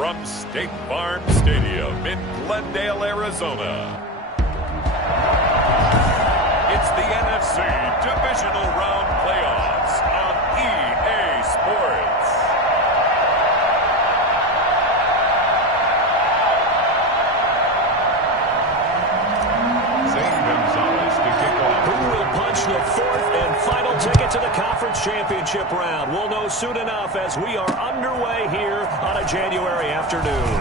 from State Farm Stadium in Glendale, Arizona. It's the NFC Divisional Round Playoffs on EA Sports. Who will punch the fourth and final ticket to the conference championship round? We'll know soon enough as we are underway here on a January afternoon.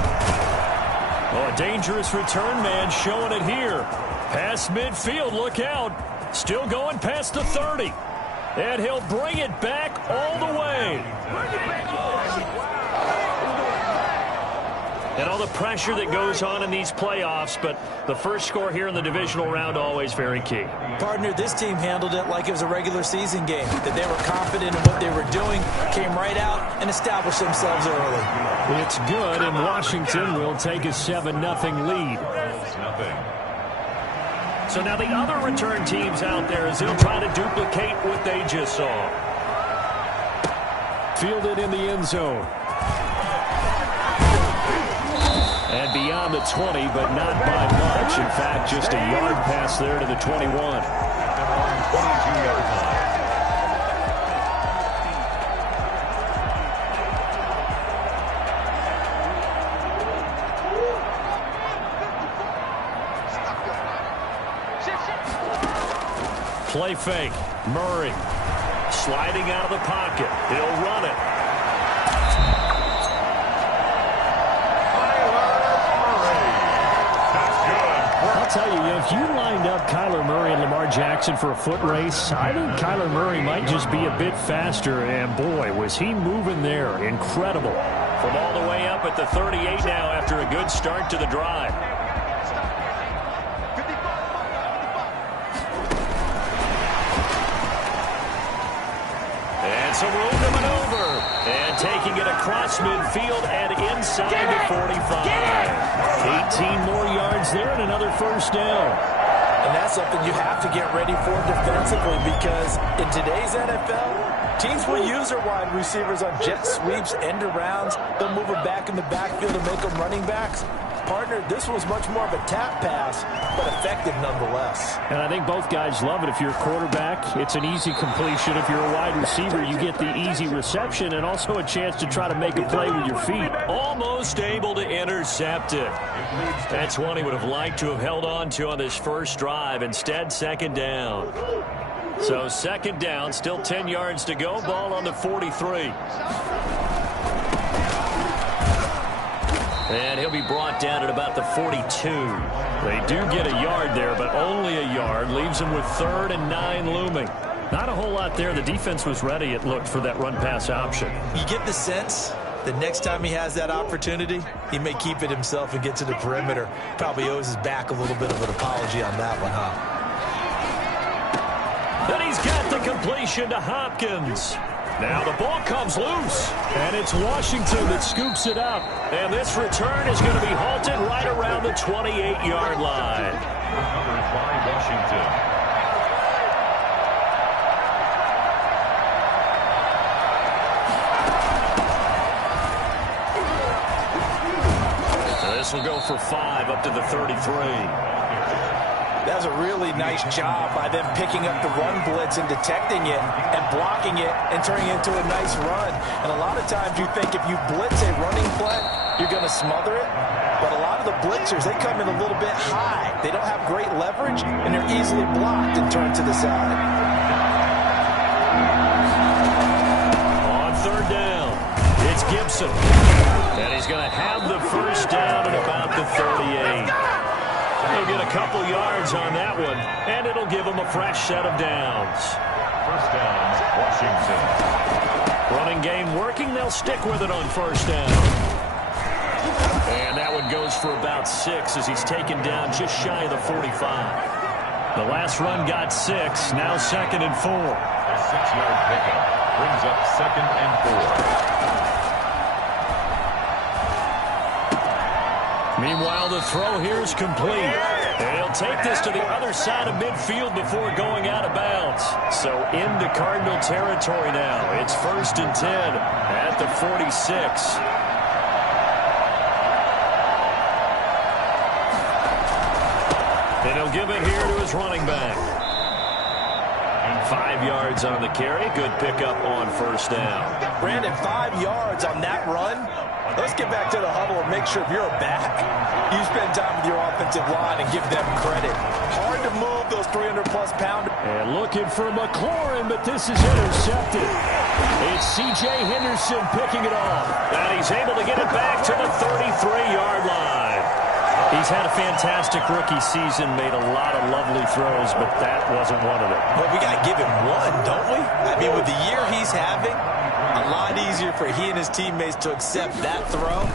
Oh, a dangerous return man showing it here. Past midfield, look out. Still going past the 30. And he'll bring it back all the way. And all the pressure that goes on in these playoffs, but the first score here in the divisional round always very key. Partner, this team handled it like it was a regular season game, that they were confident in what they were doing, came right out and established themselves early. It's good, and Washington will take a 7-0 lead. So now the other return teams out there as they'll try to duplicate what they just saw. Fielded in the end zone. And beyond the 20, but not by much. In fact, just a yard pass there to the 21. Play fake. Murray sliding out of the pocket. He'll run it. I'll tell you, if you lined up Kyler Murray and Lamar Jackson for a foot race, I think Kyler Murray might just be a bit faster. And boy, was he moving there. Incredible. From all the way up at the 38 now after a good start to the drive. And some room to maneuver. And taking it across midfield and inside the 45. 18 more yards there and another first down. And that's something you have to get ready for defensively, because in today's NFL, teams will use their wide receivers on jet sweeps, end arounds. They'll move them back in the backfield and make them running backs. Partner, this was much more of a tap pass, but effective nonetheless. And I think both guys love it. If you're a quarterback, it's an easy completion. If you're a wide receiver, you get the easy reception and also a chance to try to make a play with your feet. Almost able to intercept it. That's one he would have liked to have held on to on this first drive. Instead, second down. So second down, still 10 yards to go. Ball on the 43. And he'll be brought down at about the 42. They do get a yard there, but only a yard. Leaves them with 3rd and 9 looming. Not a whole lot there. The defense was ready, it looked, for that run-pass option. You get the sense that next time he has that opportunity, he may keep it himself and get to the perimeter. Probably owes his back a little bit of an apology on that one, huh? And he's got the completion to Hopkins. Now the ball comes loose, and it's Washington that scoops it up. And this return is going to be halted right around the 28-yard line. Covered by Washington. So this will go for 5 up to the 33. That was a really nice job by them picking up the run blitz and detecting it and blocking it and turning it into a nice run. And a lot of times you think if you blitz a running play, you're going to smother it. But a lot of the blitzers, they come in a little bit high. They don't have great leverage, and they're easily blocked and turned to the side. On third down, it's Gibson. And he's going to have the first down at about the 38. He'll get a couple yards on that one, and it'll give him a fresh set of downs. First down, Washington. Running game working. They'll stick with it on first down. And that one goes for about 6 as he's taken down just shy of the 45. The last run got 6. Now 2nd and 4. A 6-yard pickup brings up 2nd and 4. Meanwhile, the throw here is complete. And he'll take this to the other side of midfield before going out of bounds. So into Cardinal territory now. It's 1st and 10 at the 46. And he'll give it here to his running back. 5 yards on the carry. Good pickup on first down. Brandon, 5 yards on that run. Let's get back to the huddle and make sure if you're a back, you spend time with your offensive line and give them credit. Hard to move those 300-plus pounder. And looking for McLaurin, but this is intercepted. It's C.J. Henderson picking it off. And he's able to get it back to the 33-yard line. He's had a fantastic rookie season, made a lot of lovely throws, but that wasn't one of them. Well, we got to give him one, don't we? I mean, with the year he's having, a lot easier for he and his teammates to accept that throw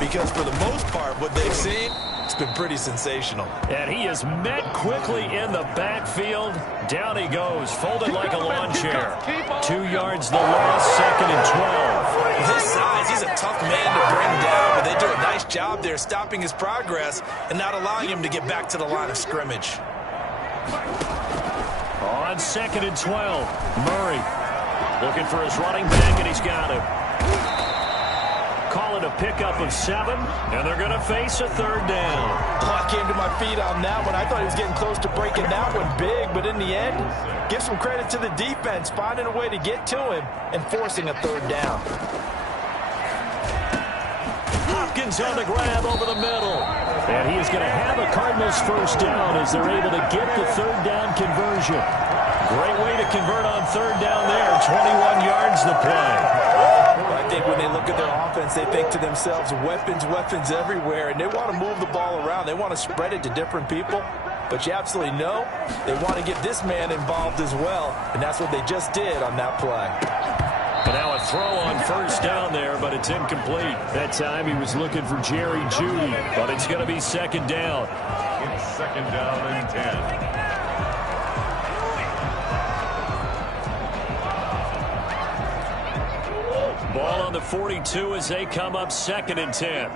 because for the most part, what they've seen, it's been pretty sensational. And he is met quickly in the backfield. Down he goes, folded like a lawn chair. 2 yards the loss, 2nd and 12. With his size, he's a tough man to bring down, but they do a nice job there stopping his progress and not allowing him to get back to the line of scrimmage. On 2nd and 12, Murray looking for his running back, and he's got him. Call it a pickup of 7, and they're going to face a 3rd down. I came to my feet on that one. I thought he was getting close to breaking that one big, but in the end, give some credit to the defense, finding a way to get to him and forcing a 3rd down. Hopkins on the grab over the middle. And he is going to have a Cardinals first down as they're able to get the 3rd down conversion. Great way to convert on 3rd down there. 21 yards the play. I think when they look at their offense, they think to themselves, weapons, weapons everywhere, and they want to move the ball around. They want to spread it to different people. But you absolutely know they want to get this man involved as well, and that's what they just did on that play. And now a throw on first down there, but it's incomplete. That time he was looking for Jerry Jeudy, but it's going to be 2nd down. It's 2nd down and 10. Ball on the 42 as they come up 2nd and 10.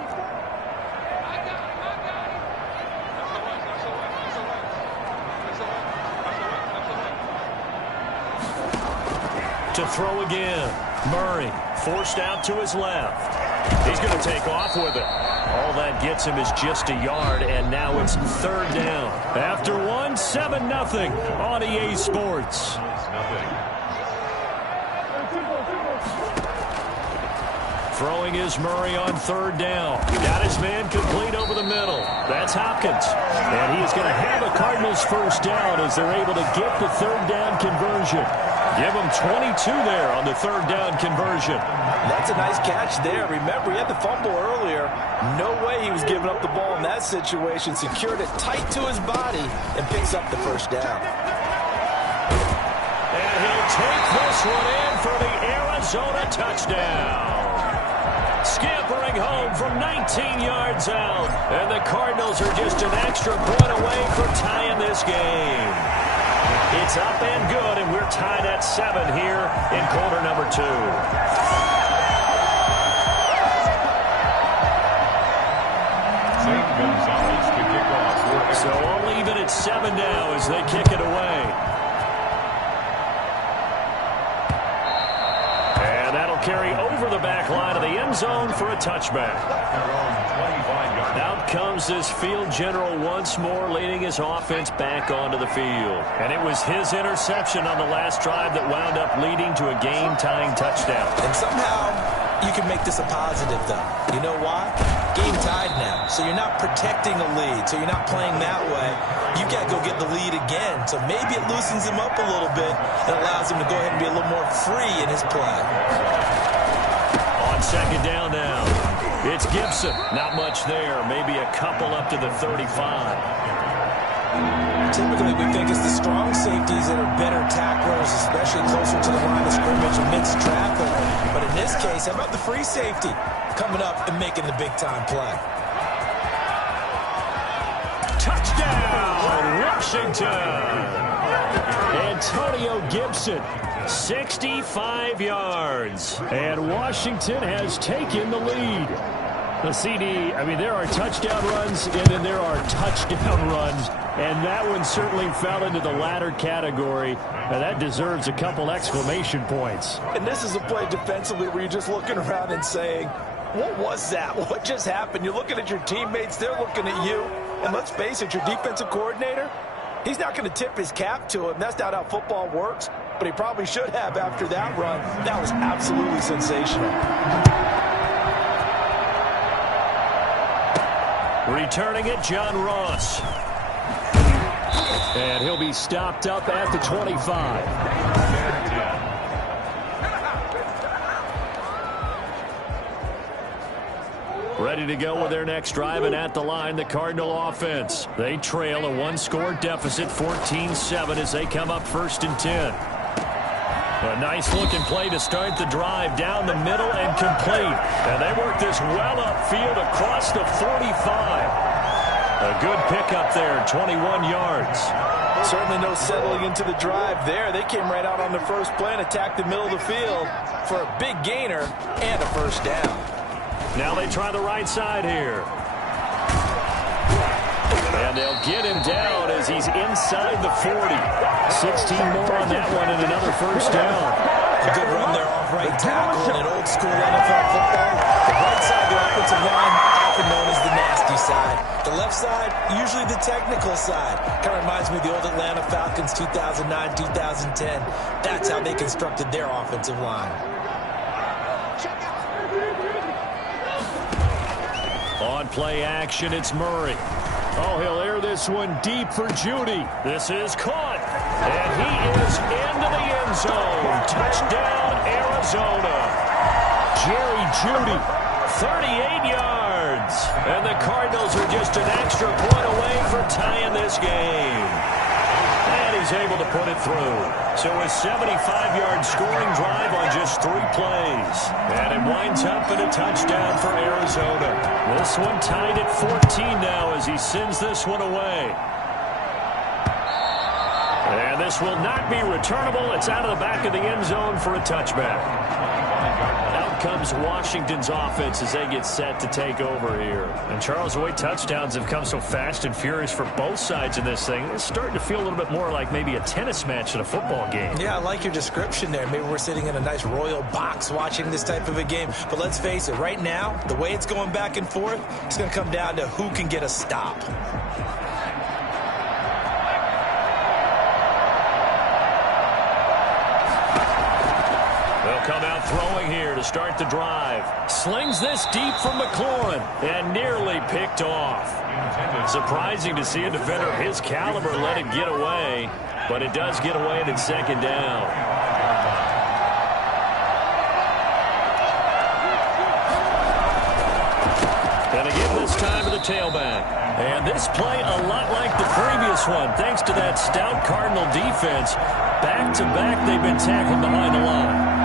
To throw again. Murray forced out to his left. He's going to take off with it. All that gets him is just a yard, and now it's 3rd down. After 1, 7-0 on EA Sports. Throwing is Murray on 3rd down. Got his man complete over the middle. That's Hopkins. And he is going to have a Cardinals first down as they're able to get the 3rd down conversion. Give him 22 there on the 3rd down conversion. That's a nice catch there. Remember, he had the fumble earlier. No way he was giving up the ball in that situation. Secured it tight to his body and picks up the first down. And he'll take this one in for the Arizona touchdown. Scampering home from 19 yards out. And the Cardinals are just an extra point away from tying this game. It's up and good, and we're tied at 7 here in quarter number 2. So we'll leave it at 7 now as they kick it away. And that'll carry over the back line of the end zone for a touchback. Out comes this field general once more, leading his offense back onto the field. And it was his interception on the last drive that wound up leading to a game-tying touchdown. And somehow you can make this a positive, though. You know why? Game tied now, so you're not protecting a lead, so you're not playing that way. You've got to go get the lead again, so maybe it loosens him up a little bit and allows him to go ahead and be a little more free in his play. On 2nd down now, it's Gibson. Not much there, maybe a couple up to the 35. Typically, we think it's the strong safeties that are better tacklers, especially closer to the line of scrimmage amidst traffic. But in this case, how about the free safety coming up and making the big-time play? Touchdown, Washington! Antonio Gibson, 65 yards. And Washington has taken the lead. The CD, I mean, there are touchdown runs, and then there are touchdown runs. And that one certainly fell into the latter category. And that deserves a couple exclamation points. And this is a play defensively where you're just looking around and saying, what was that? What just happened? You're looking at your teammates. They're looking at you. And let's face it, your defensive coordinator, he's not going to tip his cap to him. That's not how football works, but he probably should have after that run. That was absolutely sensational. Returning it, John Ross. And he'll be stopped up at the 25. Ready to go with their next drive, and at the line, the Cardinal offense. They trail a one-score deficit, 14-7, as they come up 1st and 10. A nice-looking play to start the drive down the middle and complete. And they work this well upfield across the 45. A good pickup there, 21 yards. Certainly no settling into the drive there. They came right out on the first play and attacked the middle of the field for a big gainer and a first down. Now they try the right side here. And they'll get him down as he's inside the 40. 16 more on that one and another first down. A good run there off right tackle in an old school NFL football. The right side of the offensive line, often known as the nasty side. The left side, usually the technical side. Kind of reminds me of the old Atlanta Falcons 2009-2010. That's how they constructed their offensive line. On play action, it's Murray. Oh, he'll air this one deep for Judy. This is caught. And he is into the end zone. Touchdown, Arizona. Jerry Judy, 38 yards. And the Cardinals are just an extra point away from tying this game. And he's able to put it through. So a 75-yard scoring drive on just 3 plays. And it winds up in a touchdown for Arizona. This one tied at 14 now as he sends this one away. And this will not be returnable. It's out of the back of the end zone for a touchback. Out comes Washington's offense as they get set to take over here. And Charles, the way touchdowns have come so fast and furious for both sides in this thing, it's starting to feel a little bit more like maybe a tennis match in a football game. Yeah, I like your description there. Maybe we're sitting in a nice royal box watching this type of a game. But let's face it, right now, the way it's going back and forth, it's going to come down to who can get a stop. Come out throwing here to start the drive. Slings this deep from McLaurin and nearly picked off. Surprising to see a defender of his caliber let it get away, but it does get away and it's 2nd down. And again this time to the tailback. And this play a lot like the previous one, thanks to that stout Cardinal defense. Back-to-back, they've been tackled behind the line.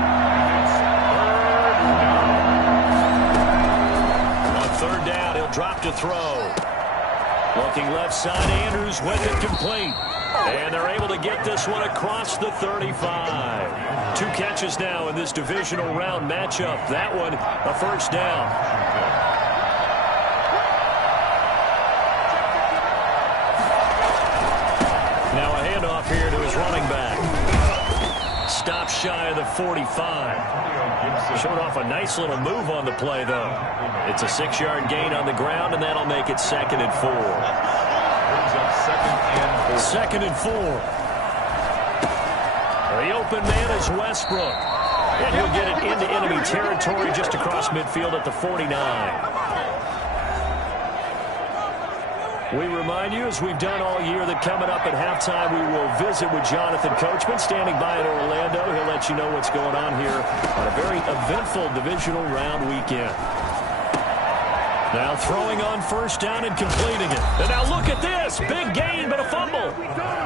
Drop to throw. Looking left side, Andrews with it complete. And they're able to get this one across the 35. 2 catches now in this divisional round matchup. That one, a first down. Now a handoff here to his running back. Stop shy of the 45. Showed off a nice little move on the play, though. It's a 6-yard gain on the ground, and that'll make it 2nd and 4. 2nd and 4. The open man is Westbrook. And he'll get it into enemy territory just across midfield at the 49. We remind you, as we've done all year, that coming up at halftime, we will visit with Jonathan Coachman, standing by in Orlando. He'll let you know what's going on here on a very eventful divisional round weekend. Now throwing on first down and completing it. And now look at this. Big gain, but a fumble.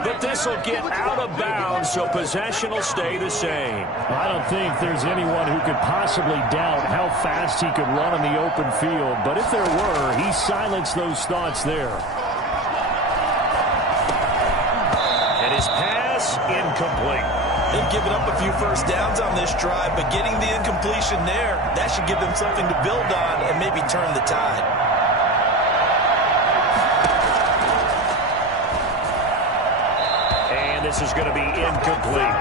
But this will get out of bounds, so possession will stay the same. I don't think there's anyone who could possibly doubt how fast he could run in the open field. But if there were, he silenced those thoughts there. And his pass incomplete. They've given up a few first downs on this drive, but getting the incompletion there, that should give them something to build on and maybe turn the tide. And this is going to be incomplete.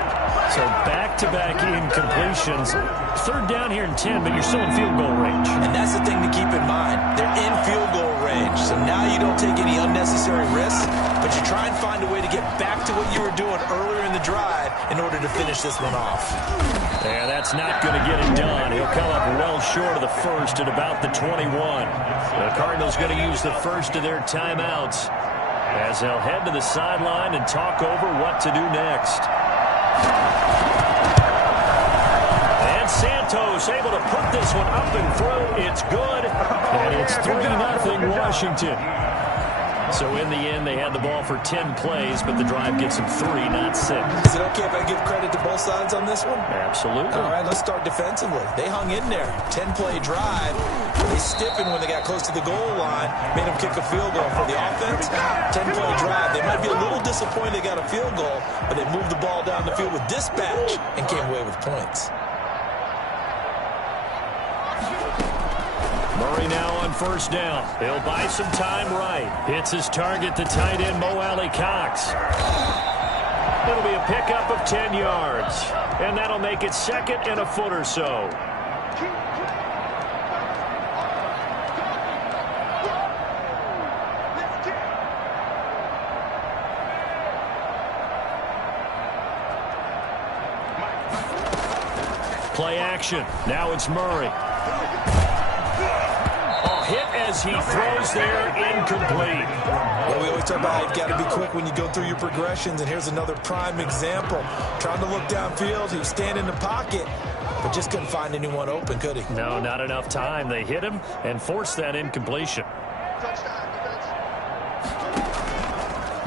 So back-to-back incompletions. 3rd down here and 10, but you're still in field goal range. And that's the thing to keep in mind. They're in field goal range, so now you don't take any unnecessary but you try and find a way to get back to what you were doing earlier in the drive in order to finish this one off. Yeah, that's not going to get it done. He'll come up well short of the first at about the 21. The Cardinals going to use the first of their timeouts as they'll head to the sideline and talk over what to do next. And Santos able to put this one up and through. It's good. And it's 3-0 Washington. So in the end, they had the ball for 10 plays, but the drive gets them 3, not 6. Is it okay if I give credit to both sides on this one? Absolutely. All right, let's start defensively. They hung in there. 10-play drive. They stiffened when they got close to the goal line, made them kick a field goal. For the offense, 10-play drive. They might be a little disappointed they got a field goal, but they moved the ball down the field with dispatch and came away with points. Murray now on first down. He'll buy some time right. Hits his target, the tight end, Mo Alley-Cox. It'll be a pickup of 10 yards. And that'll make it second and a foot or so. Play action. Now it's Murray. Hit as he throws there, incomplete. Well, we always talk about you've got to be quick when you go through your progressions, and here's another prime example. Trying to look downfield, he was standing in the pocket, but just couldn't find anyone open, could he? No, not enough time. They hit him and forced that incompletion.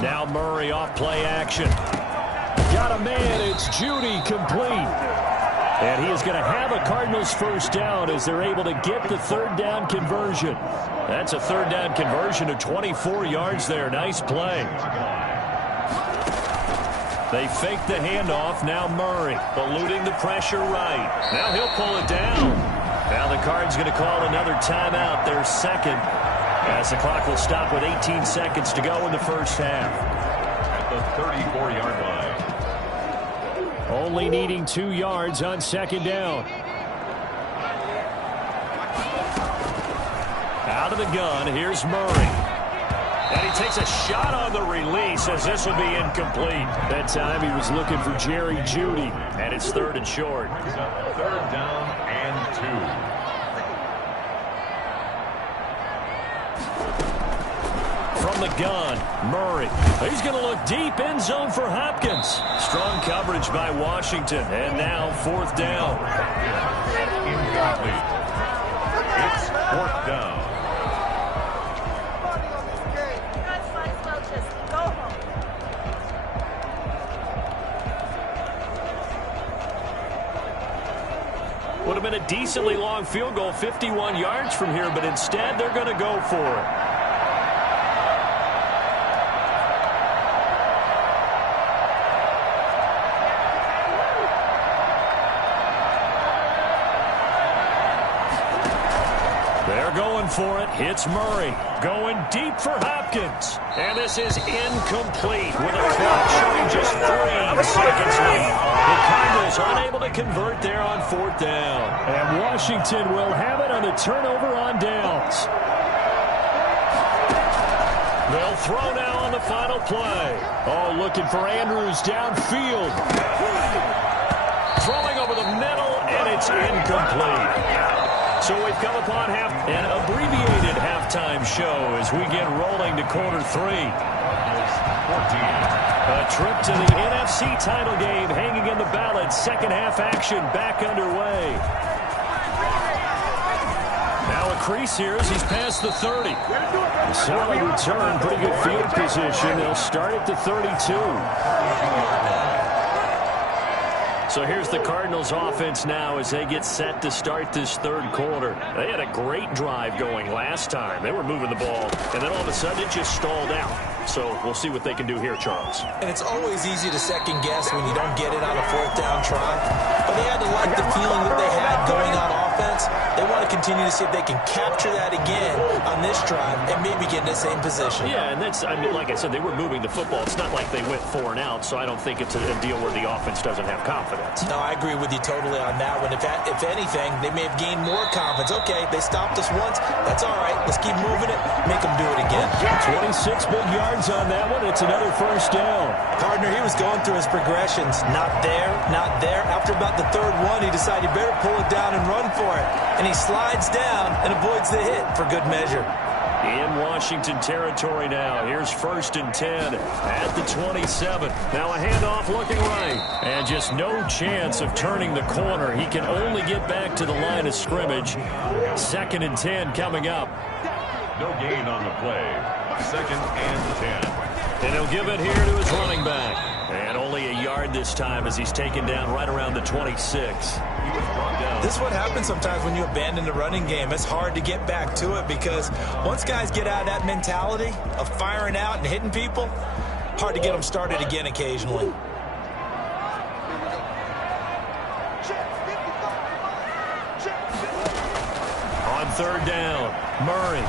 Now Murray off play action. Got a man, it's Judy, complete. And he is going to have a Cardinals first down as they're able to get the third down conversion. That's a third down conversion of 24 yards there. Nice play. They fake the handoff. Now Murray eluding the pressure right. Now he'll pull it down. Now the Cards going to call another timeout, their second, as the clock will stop with 18 seconds to go in the first half. At the 34-yard line. Only needing 2 yards on second down. Out of the gun, here's Murray. And he takes a shot on the release as this will be incomplete. That time he was looking for Jerry Jeudy, and it's third and short. Third down and 2. From the gun, Murray. He's going to look deep, end zone for Hopkins. Strong coverage by Washington, and now fourth down. Incomplete. It's fourth down. Would have been a decently long field goal, 51 yards from here, but instead they're going to go for it. For it, hits Murray, going deep for Hopkins, and this is incomplete with a clock showing just 3 seconds left. The Cardinals unable to convert there on fourth down, and Washington will have it on the turnover on downs. They'll throw now on the final play. Oh, looking for Andrews downfield, throwing over the middle, and it's incomplete. So we've come upon an abbreviated halftime show as we get rolling to quarter 3. A trip to the NFC title game hanging in the balance. Second half action back underway. Now a crease here as he's past the 30. A solid return, pretty good field position. They'll start at the 32. So here's the Cardinals offense now as they get set to start this third quarter. They had a great drive going last time. They were moving the ball, and then all of a sudden it just stalled out. So we'll see what they can do here, Charles. And it's always easy to second guess when you don't get it on a fourth down try. But they had to like the feeling that they had going on offense. They want to continue to see if they can capture that again on this next drive and maybe get in the same position. Yeah, and that's, I mean, like I said, they were moving the football. It's not like they went 4 and out, so I don't think it's a deal where the offense doesn't have confidence. No, I agree with you totally on that one. If anything, they may have gained more confidence. Okay, they stopped us once. That's all right. Let's keep moving it. Make them do it again. 26 big yards on that one. It's another first down. Partner, he was going through his progressions. Not there, not there. After about the third one, he decided he better pull it down and run for it. And he slides down and avoids the hit for good measure. In Washington territory now. Here's 1st and 10 at the 27. Now a handoff looking right. And just no chance of turning the corner. He can only get back to the line of scrimmage. 2nd and 10 coming up. No gain on the play. 2nd and 10. And he'll give it here to his running back. And only a yard this time as he's taken down right around the 26. This is what happens sometimes when you abandon the running game. It's hard to get back to it because once guys get out of that mentality of firing out and hitting people, hard to get them started again occasionally. On 3rd down, Murray.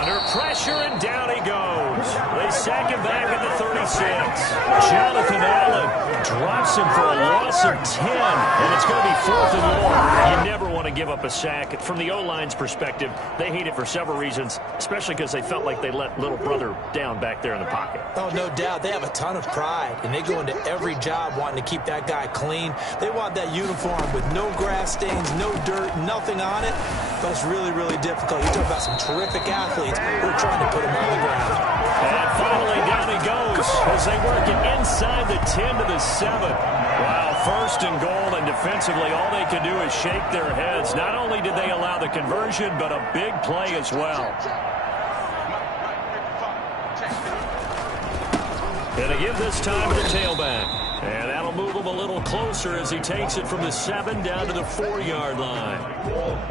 Under pressure, and down he goes. They sack him back at the 36. Jonathan Allen drops him for a loss of 10, and it's going to be 4th and long. You never want to give up a sack. From the O-line's perspective, they hate it for several reasons, especially because they felt like they let little brother down back there in the pocket. Oh, no doubt. They have a ton of pride, and they go into every job wanting to keep that guy clean. They want that uniform with no grass stains, no dirt, nothing on it. But it's really, really difficult. You're talking about some terrific athletes who are trying to put him on the ground. And finally, down he goes as they work it inside the 10 to the 7. Wow, 1st and goal, and defensively, all they can do is shake their heads. Not only did they allow the conversion, but a big play as well. And they give this time to the tailback. And that'll move him a little closer as he takes it from the 7 down to the 4-yard line.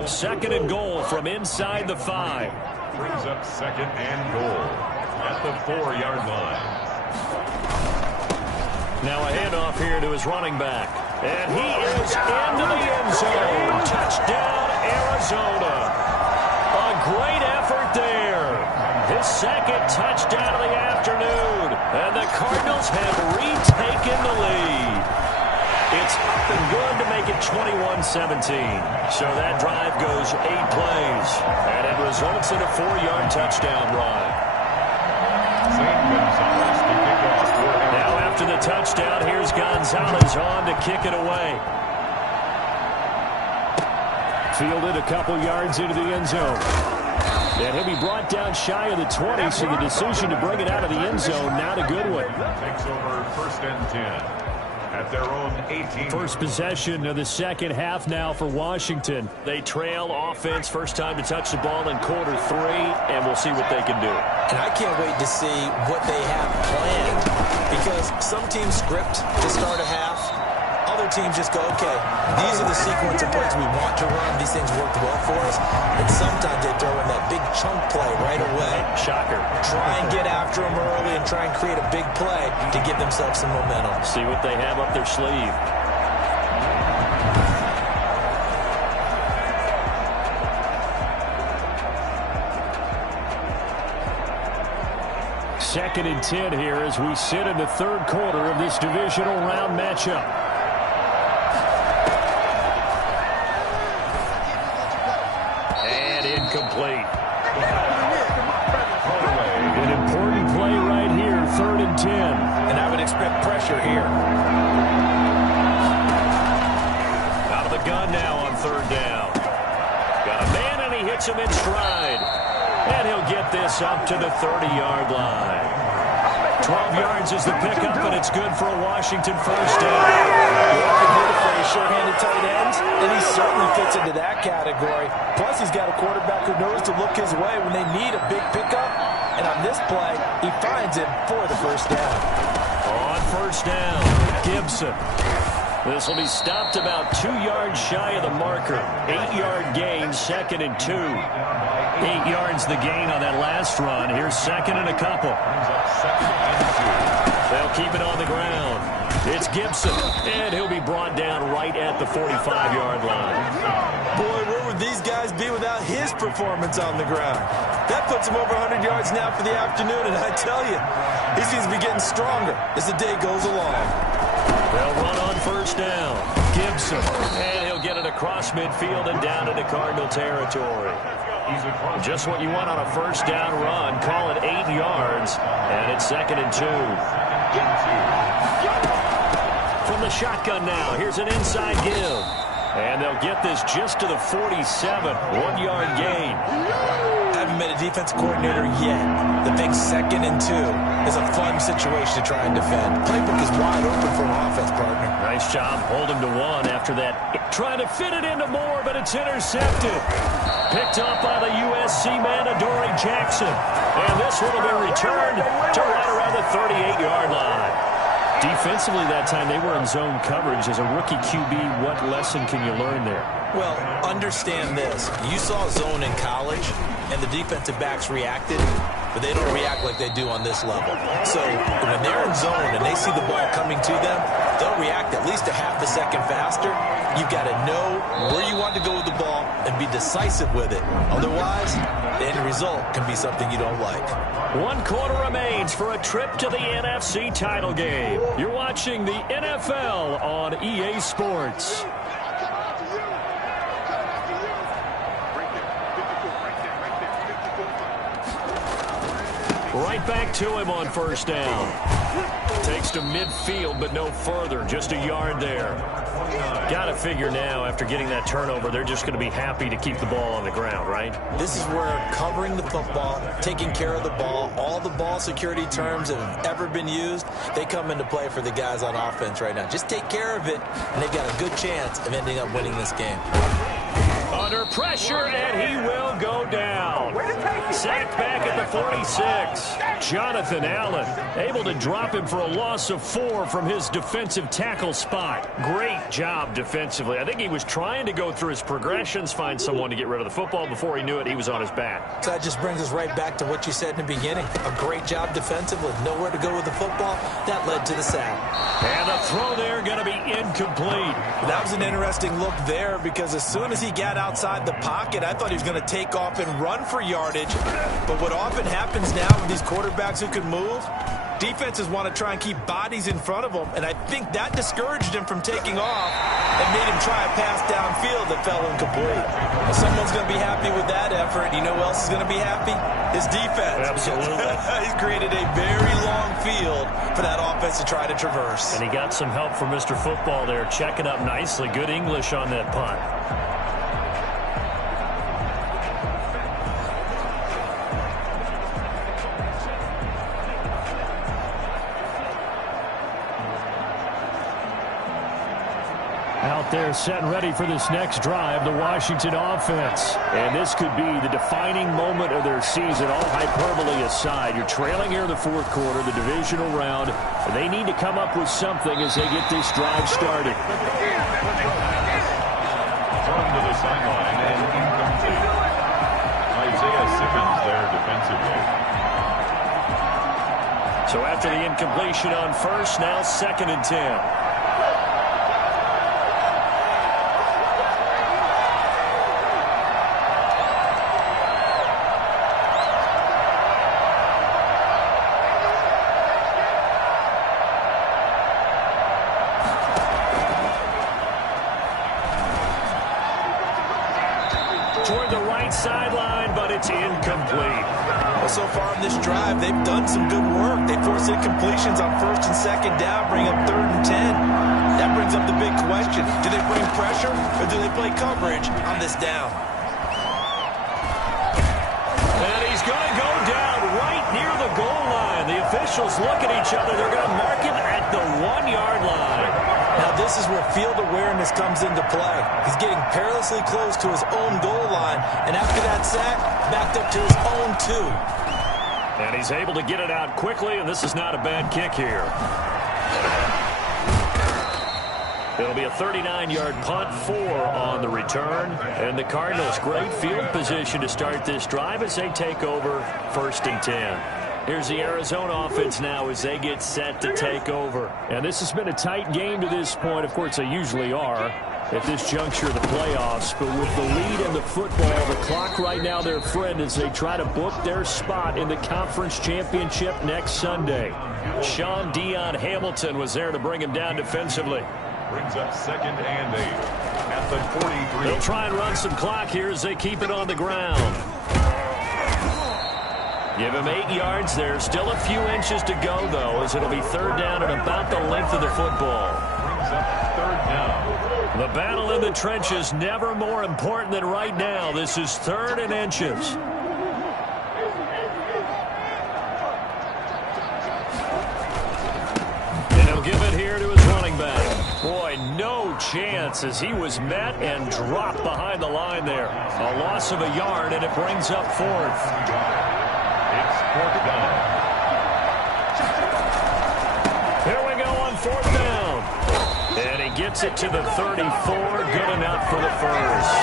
2nd and goal from inside the 5. Brings up 2nd and goal at the 4-yard line. Now a handoff here to his running back. And he is into the end zone. Touchdown, Arizona. A great effort there. His 2nd touchdown of the afternoon. And the Cardinals have retaken the lead. It's up and good to make it 21-17. So that drive goes 8 plays. And it results in a 4-yard touchdown run. Now after the touchdown, here's Gonzalez on to kick it away. Fielded a couple yards into the end zone. And he'll be brought down shy of the 20, so the decision to bring it out of the end zone, not a good one. Takes over 1st and 10. At their own 18. First possession of the second half now for Washington. They trail offense, first time to touch the ball in quarter 3, and we'll see what they can do. And I can't wait to see what they have planned because some teams script to start a half. Other teams just go, okay, these are the sequence of plays we want to run. These things worked well for us. And sometimes they throw in that big chunk play right away. Shocker. Try and get after them early and try and create a big play to give themselves some momentum. See what they have up their sleeve. Second and 10 here as we sit in the 3rd quarter of this divisional round matchup. Incomplete. An important play right here, 3rd and 10. And I would expect pressure here. Out of the gun now on 3rd down. Got a man, and he hits him in stride. And he'll get this up to the 30-yard line. 12 yards is the pickup, and it's good for a Washington first down. Short-handed tight ends, and he certainly fits into that category. Plus, he's got a quarterback who knows to look his way when they need a big pickup. And on this play, he finds him for the first down. On 1st down, Gibson. This will be stopped about 2 yards shy of the marker. 8-yard gain, 2nd and 2. 8 yards the gain on that last run. Here's 2nd and a couple. They'll keep it on the ground. It's Gibson, and he'll be brought down right at the 45-yard line. Boy, where was would these guys be without his performance on the ground? That puts him over 100 yards now for the afternoon, and I tell you, he seems to be getting stronger as the day goes along. They'll run on first down. Gibson, and he'll get it across midfield and down into Cardinal territory. Just what you want on a first down run. Call it 8 yards, and it's 2nd and 2. From the shotgun now, here's an inside give. And they'll get this just to the 47, 1-yard gain. Haven't met a defense coordinator yet that thinks 2nd and 2 is a fun situation to try and defend. Playbook is wide open for an offense, partner. Nice job, hold him to 1 after that. Trying to fit it into Moore, but it's intercepted. Picked up by the USC man, Adoree Jackson. And this one will be returned to right around the 38-yard line. Defensively that time, they were in zone coverage. As a rookie QB, what lesson can you learn there? Well, understand this. You saw zone in college, and the defensive backs reacted, but they don't react like they do on this level. So when they're in zone and they see the ball coming to them, they'll react at least a half a second faster. You've got to know where you want to go with the ball and be decisive with it. Otherwise, the end result can be something you don't like. 1 quarter remains for a trip to the NFC title game. You're watching the NFL on EA Sports. Right back to him on first down. Takes to midfield, but no further. Just a yard there. Got to figure now, after getting that turnover, they're just going to be happy to keep the ball on the ground, right? This is where covering the football, taking care of the ball, all the ball security terms that have ever been used, they come into play for the guys on offense right now. Just take care of it, and they've got a good chance of ending up winning this game. Under pressure, and he will go down. Sacked back at the 46. Jonathan Allen able to drop him for a loss of 4 from his defensive tackle spot. Great job defensively. I think he was trying to go through his progressions, find someone to get rid of the football. Before he knew it, he was on his back. So that just brings us right back to what you said in the beginning. A great job defensively. Nowhere to go with the football. That led to the sack. And the throw there going to be incomplete. That was an interesting look there because as soon as he got outside the pocket, I thought he was going to take off and run for yardage. But what often happens now with these quarterbacks who can move, defenses want to try and keep bodies in front of them, and I think that discouraged him from taking off and made him try a pass downfield that fell incomplete. Well, someone's going to be happy with that effort. You know who else is going to be happy? His defense. Absolutely. He's created a very long field for that offense to try to traverse. And he got some help from Mr. Football there, checking up nicely. Good English on that punt. Out there set and ready for this next drive, the Washington offense. And this could be the defining moment of their season, all hyperbole aside. You're trailing here in the 4th quarter, the divisional round, and they need to come up with something as they get this drive started. Thrown to the sideline and incomplete. Isaiah Simmons there defensively. So after the incompletion on first, now 2nd and 10. Toward the right sideline, but it's incomplete. Well, so far on this drive, they've done some good work. They forced incompletions on 1st and 2nd down, bring up 3rd and 10. That brings up the big question. Do they bring pressure or do they play coverage on this down? And he's going to go down right near the goal line. The officials look at each other. They're going to mark him at the 1-yard line. Now, this is where field awareness comes into play. He's getting perilously close to his own goal line, and after that sack, backed up to his own 2. And he's able to get it out quickly, and this is not a bad kick here. It'll be a 39-yard punt, 4 on the return. And the Cardinals, great field position to start this drive as they take over 1st and 10. Here's the Arizona offense now as they get set to take over. And this has been a tight game to this point. Of course, they usually are. at this juncture of the playoffs. But with the lead in the football, the clock right now their friend as they try to book their spot in the conference championship next Sunday. Sean Dion Hamilton was there to bring him down defensively. Brings up 2nd and 8 at the 43. They'll try and run some clock here as they keep it on the ground. Give him 8 yards there. Still a few inches to go, though, as it'll be 3rd down and about the length of the football. Brings up 3rd down. The battle in the trenches never more important than right now. This is 3rd and inches. And he'll give it here to his running back. Boy, no chance as he was met and dropped behind the line there. A loss of a yard, and it brings up 4th. It's 4th down. Here we go on 4th down. And he gets it to the 34. Good enough for the first.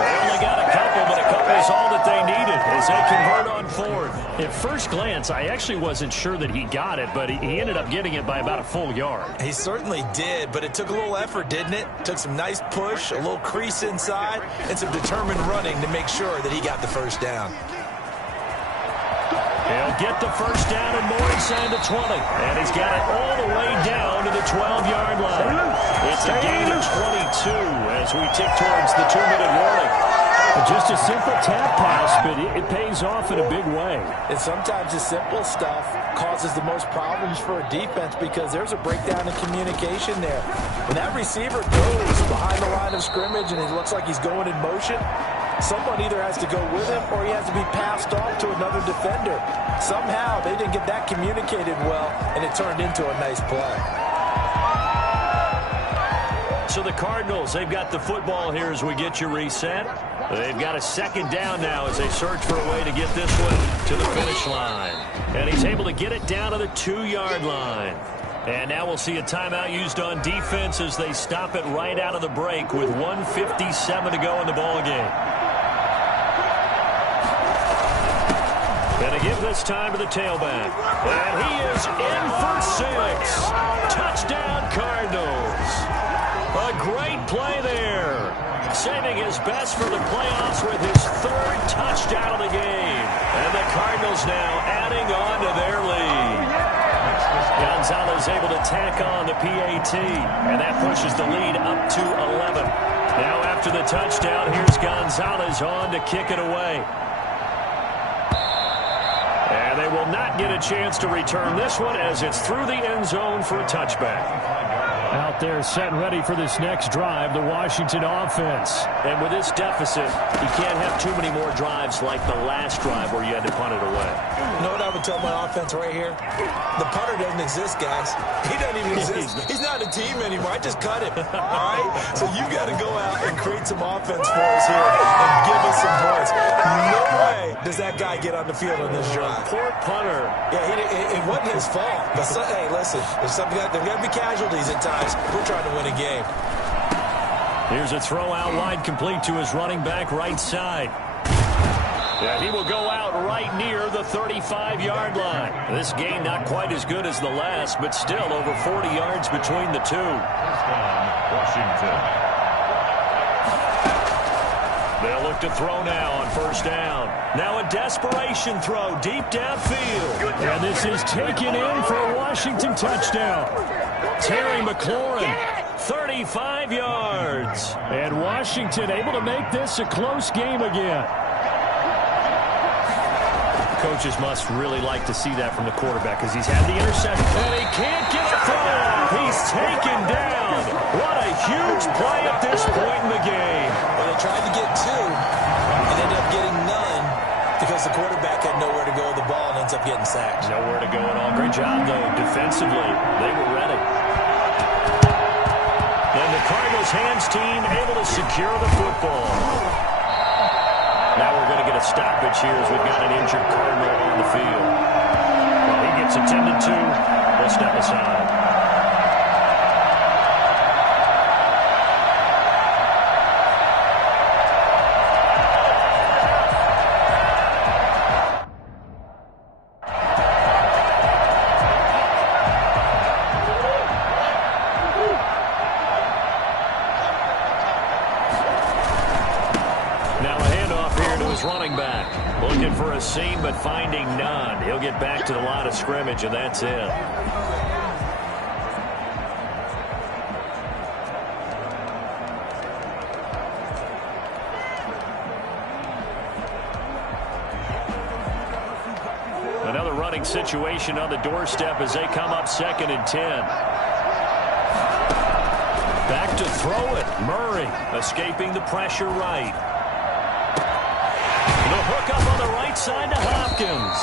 They only got a couple, but a couple is all that they needed as they convert on 4th. At first glance, I actually wasn't sure that he got it, but he ended up getting it by about a full yard. He certainly did, but it took a little effort, didn't it? Took some nice push, a little crease inside, and some determined running to make sure that he got the first down. He'll get the first down and more inside the 20. And he's got it all the way down to the 12-yard line. It's a gain of 22 as we tick towards the 2-minute warning. Just a simple tap pass, but it pays off in a big way. And sometimes the simple stuff causes the most problems for a defense because there's a breakdown in communication there. When that receiver goes behind the line of scrimmage and it looks like he's going in motion, someone either has to go with him or he has to be passed off to another defender. Somehow they didn't get that communicated well, and it turned into a nice play. So the Cardinals, they've got the football here as we get you reset. They've got a 2nd down now as they search for a way to get this one to the finish line. And he's able to get it down to the 2-yard line. And now we'll see a timeout used on defense as they stop it right out of the break with 1:57 to go in the ballgame. And to give this time to the tailback. And he is in for 6. Touchdown, Cardinals. A great play there. Saving his best for the playoffs with his 3rd touchdown of the game. And the Cardinals now adding on to their lead. Gonzalez able to tack on the PAT. And that pushes the lead up to 11. Now after the touchdown, here's Gonzalez on to kick it away. And they will not get a chance to return this one as it's through the end zone for a touchback. Out there set and ready for this next drive, the Washington offense. And with this deficit, you can't have too many more drives like the last drive where you had to punt it away. You know what I would tell my offense right here? The punter doesn't exist, guys. He doesn't even exist. He's not a team anymore. I just cut him. All right? So you got to go out and create some offense for us here and give us some points. No way does that guy get on the field on this drive. Poor punter. Yeah, it wasn't his fault. But, hey, listen, there's got to be casualties at times. We're trying to win a game. Here's a throw out wide complete to his running back right side. Yeah, he will go out right near the 35-yard line. This game not quite as good as the last, but still over 40 yards between the two. Washington. They'll look to throw now on 1st down. Now a desperation throw deep downfield. And this is taken in for a Washington touchdown. Terry McLaurin, 35 yards. And Washington able to make this a close game again. Coaches must really like to see that from the quarterback because he's had the interception. And he can't get a throw. He's taken down. What a huge play at this point in the game. Well, they tried to get 2 and ended up getting none because the quarterback had nowhere to go with the ball and ends up getting sacked. Nowhere to go at all. Great job, though, defensively. They were ready. And the Cardinals hands team able to secure the football. Now we're going to get a stoppage here as we've got an injured Cardinal on the field. While he gets attended to, we'll step aside. the seam, but finding none. He'll get back to the line of scrimmage, and that's it. Another running situation on the doorstep as they come up 2nd and 10. Back to throw it. Murray escaping the pressure right. The hook up on the right side to Hopkins.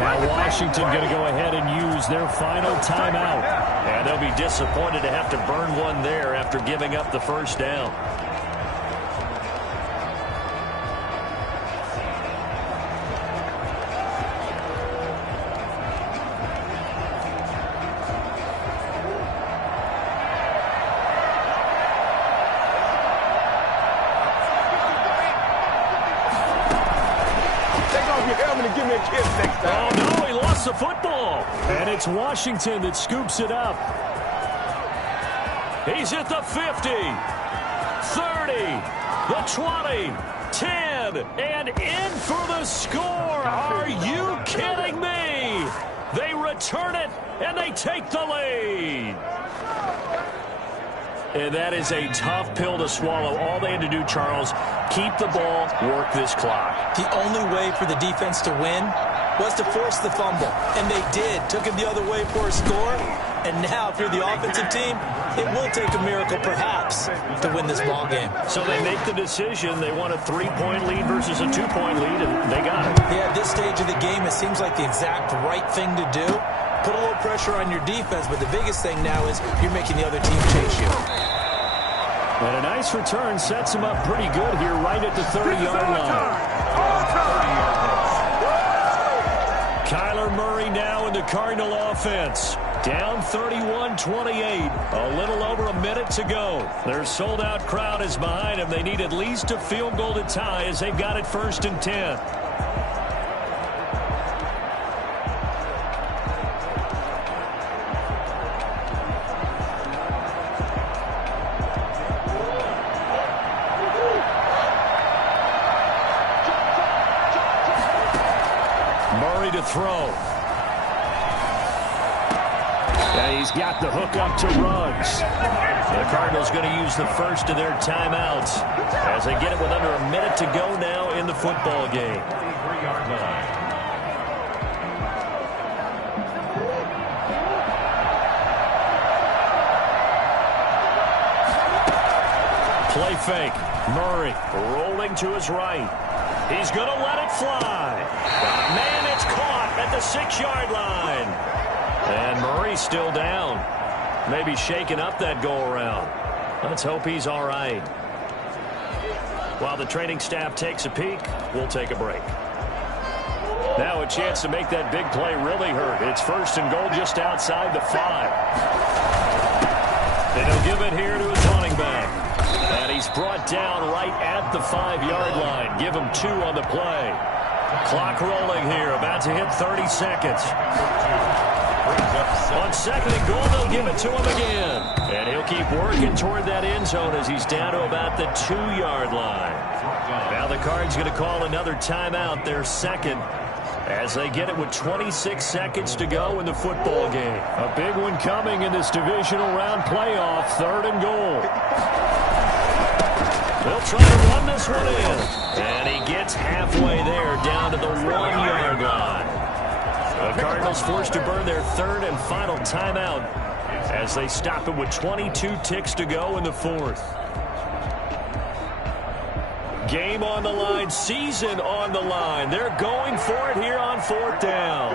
Now Washington going to go ahead and use their final timeout. And they'll be disappointed to have to burn one there after giving up the first down. Oh, no, he lost the football. And it's Washington that scoops it up. He's at the 50, 30, the 20, 10, and in for the score. Are you kidding me? They return it, and they take the lead. And that is a tough pill to swallow. All they had to do, Charles, keep the ball, work this clock. The only way for the defense to win was to force the fumble. And they did. Took it the other way for a score. And now, if you're the offensive team, it will take a miracle, perhaps, to win this ball game. So they make the decision. They want a 3-point lead versus a 2-point lead, and they got it. Yeah, at this stage of the game, it seems like the exact right thing to do. Put a little pressure on your defense, but the biggest thing now is you're making the other team chase you. And a nice return sets him up pretty good here right at the 30-yard line. Kyler Murray now in the Cardinal offense. Down 31-28. A little over a minute to go. Their sold-out crowd is behind them. They need at least a field goal to tie as they've got it 1st and 10. To throw. And he's got the hook up to Ruggs. The Cardinals going to use the first of their timeouts as they get it with under a minute to go now in the football game. Play fake. Murray rolling to his right. He's going to let it fly. But man, it's caught at the 6-yard line. And Murray's still down. Maybe shaking up that go-around. Let's hope he's all right. While the training staff takes a peek, we'll take a break. Now a chance to make that big play really hurt. It's 1st and goal just outside the 5. And he'll give it here to his running back. And he's brought down right at the 5-yard line. Give him 2 on the play. Clock rolling here, about to hit 30 seconds. On 2nd and goal, they'll give it to him again. And he'll keep working toward that end zone as he's down to about the 2-yard line. Now the Cards going to call another timeout, their 2nd, as they get it with 26 seconds to go in the football game. A big one coming in this divisional round playoff, 3rd and goal. They'll try to run this one in. And he gets halfway there, down to the 1-yard line. The Cardinals forced to burn their 3rd and final timeout as they stop it with 22 ticks to go in the 4th. Game on the line, season on the line. They're going for it here on 4th down.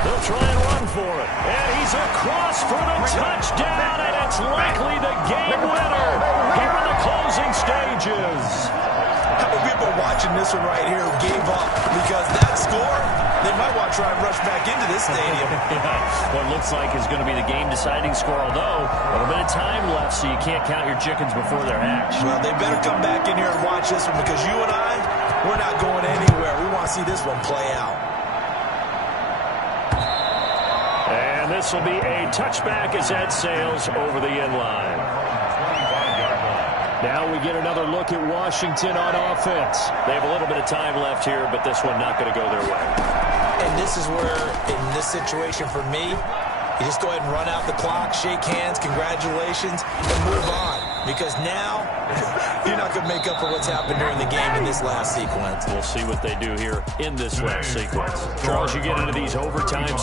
They'll try and run for it. And he's across for the touchdown, and it's likely the game winner here in the closing stages. How many people are watching this one right here who gave up? Because that score, they might want to try and rush back into this stadium. Yeah, what looks like is going to be the game-deciding score, although a little bit of time left, so you can't count your chickens before they're hatched. Well, they better come back in here and watch this one, because you and I, we're not going anywhere. We want to see this one play out. And this will be a touchback as that sails over the end line. Now we get another look at Washington on offense. They have a little bit of time left here, but this one not going to go their way. And this is where, in this situation for me, you just go ahead and run out the clock, shake hands, congratulations, and move on. Because now, you're not going to make up for what's happened during the game in this last sequence. We'll see what they do here in this last sequence. Charles, you get into these overtime